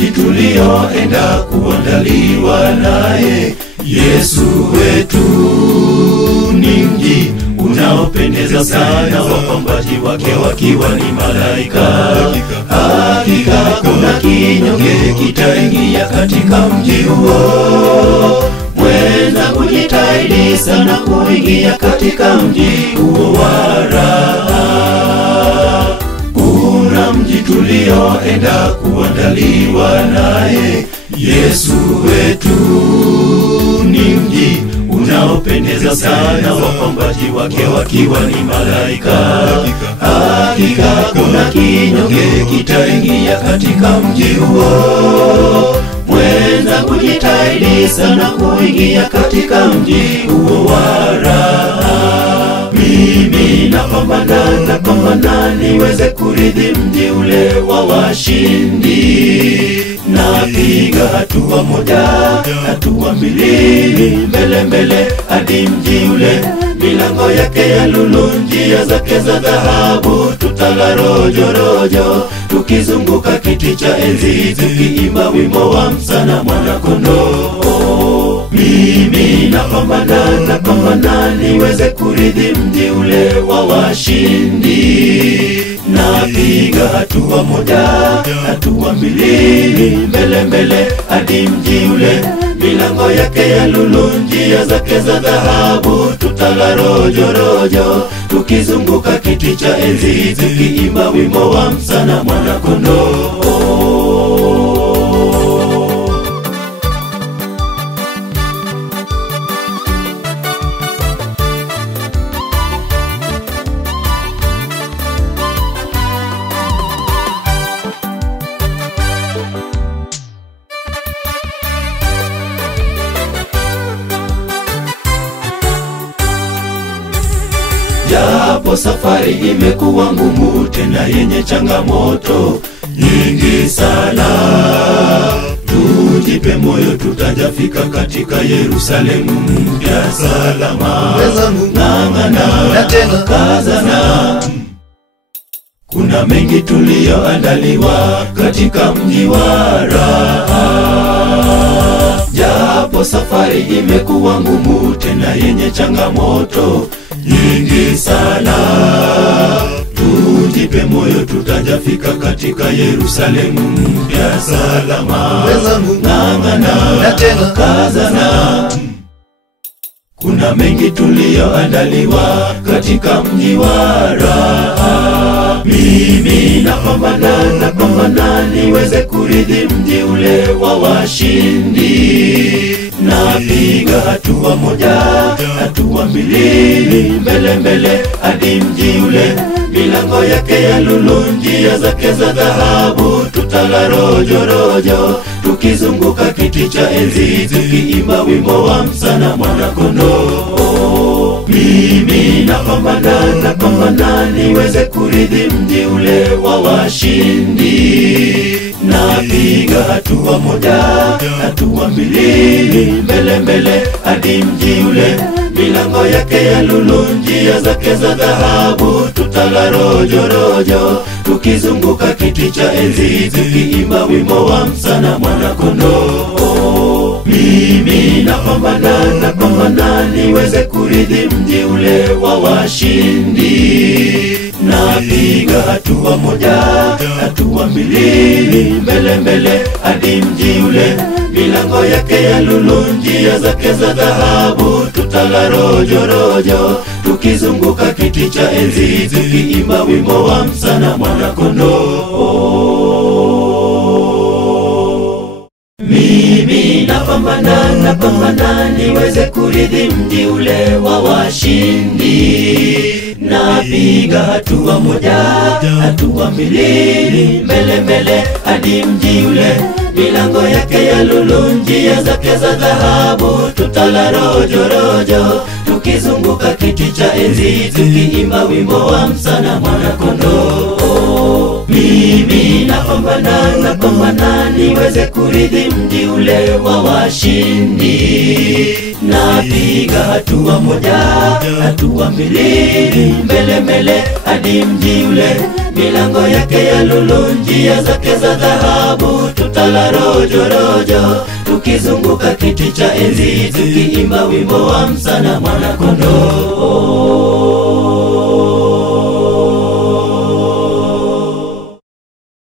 mji tulioenda kuandaliwa naye. Yesu wetu ni mji unaopendeza sana, wapambaji wake wakiwa ni malaika. Hakika kuna kinyonge kitaingia katika mji huo. Mwenzangu jitahidi sana kuingia katika mji huo wa raha. Kuna mji tulioenda kuandaliwa naye. Yesu wetu ni mji unaopendeza sana, wapambaji wake wakiwa ni malaika. Hakika kuna kinyonge kitaingia katika mji huo. Mwenzangu jitahidi sana kuingia katika mji huo wa raha. Mimi napambana niweze kurithi mji ule wa washindi. Napiga hatua moja, hatua mbili, mbele hadi mji ule. Milango yake ya lulu, njia zake za dhahabu. Tutala rojo, tukizunguka kiti cha enzi, tukiimba wimbo wa msana mwana kondoo. Mimi napambana niweze kurithi mji ule wa washindi. Napiga hatua moja, hatua mbili, mbele hadi mji ule. Milango yake ya lulu, njia zake za dhahabu. Tutala rojo, tukizunguka kiti cha enzi, tukiimba wimbo wa msana mwana kondoo. Japo safari imekuwa ngumu tena yenye changamoto nyingi sana, tujipe moyo, tutajafika katika Yerusalemu mpya salama. Ng'ang'ana, kazana, kuna mengi tulioandaliwa katika mji wa raha. Japo safari imekuwa ngumu tena yenye changamoto nyingi sana, tujipe moyo, tutajafika katika Yerusalemu mpya salama. Ng'ang'ana, kazana, kuna mengi tulioandaliwa katika mji wa raha. Mimi napambana niweze kurithi mji ule wa washindi. Napiga hatua moja, hatua mbili, mbele hadi mji ule. Milango yake ya lulu, njia zake za dhahabu. Tutala rojo, tukizunguka kiti cha enzi, tukiimba wimbo wa msana mwana kondoo. Mimi napambana niweze kurithi mji ule wa washindi. Napiga hatua moja, hatua mbili, mbele hadi mji ule. Milango yake ya lulu, njia zake za dhahabu. Tutala rojo, tukizunguka kiti cha enzi, tukiimba wimbo wa msana mwana kondoo. Mimi napambana niweze kurithi mji ule wa washindi. Napiga hatua moja, hatua mbili, mbele hadi mji ule. Milango yake ya lulu, njia zake za dhahabu. Tutala rojo, tukizunguka kiti cha enzi, tukiimba wimbo wa msana mwana kondoo. Mimi napambana niweze kurithi mji ule wa washindi. Napiga hatua moja, hatua mbili, mbele hadi mji ule. Milango yake ya lulu, njia zake za dhahabu. Tutala rojo, tukizunguka kiti cha enzi, tukiimba wimbo wa msana mwana kondoo. Mimi napambana niweze kurithi mji ule wa washindi. Napiga hatua moja, hatua mbili, mbele hadi mji ule. Milango yake ya lulu, njia zake za dhahabu. Tutala rojo, tukizunguka kiti cha enzi, tukiimba wimbo wa msana mwana kondoo.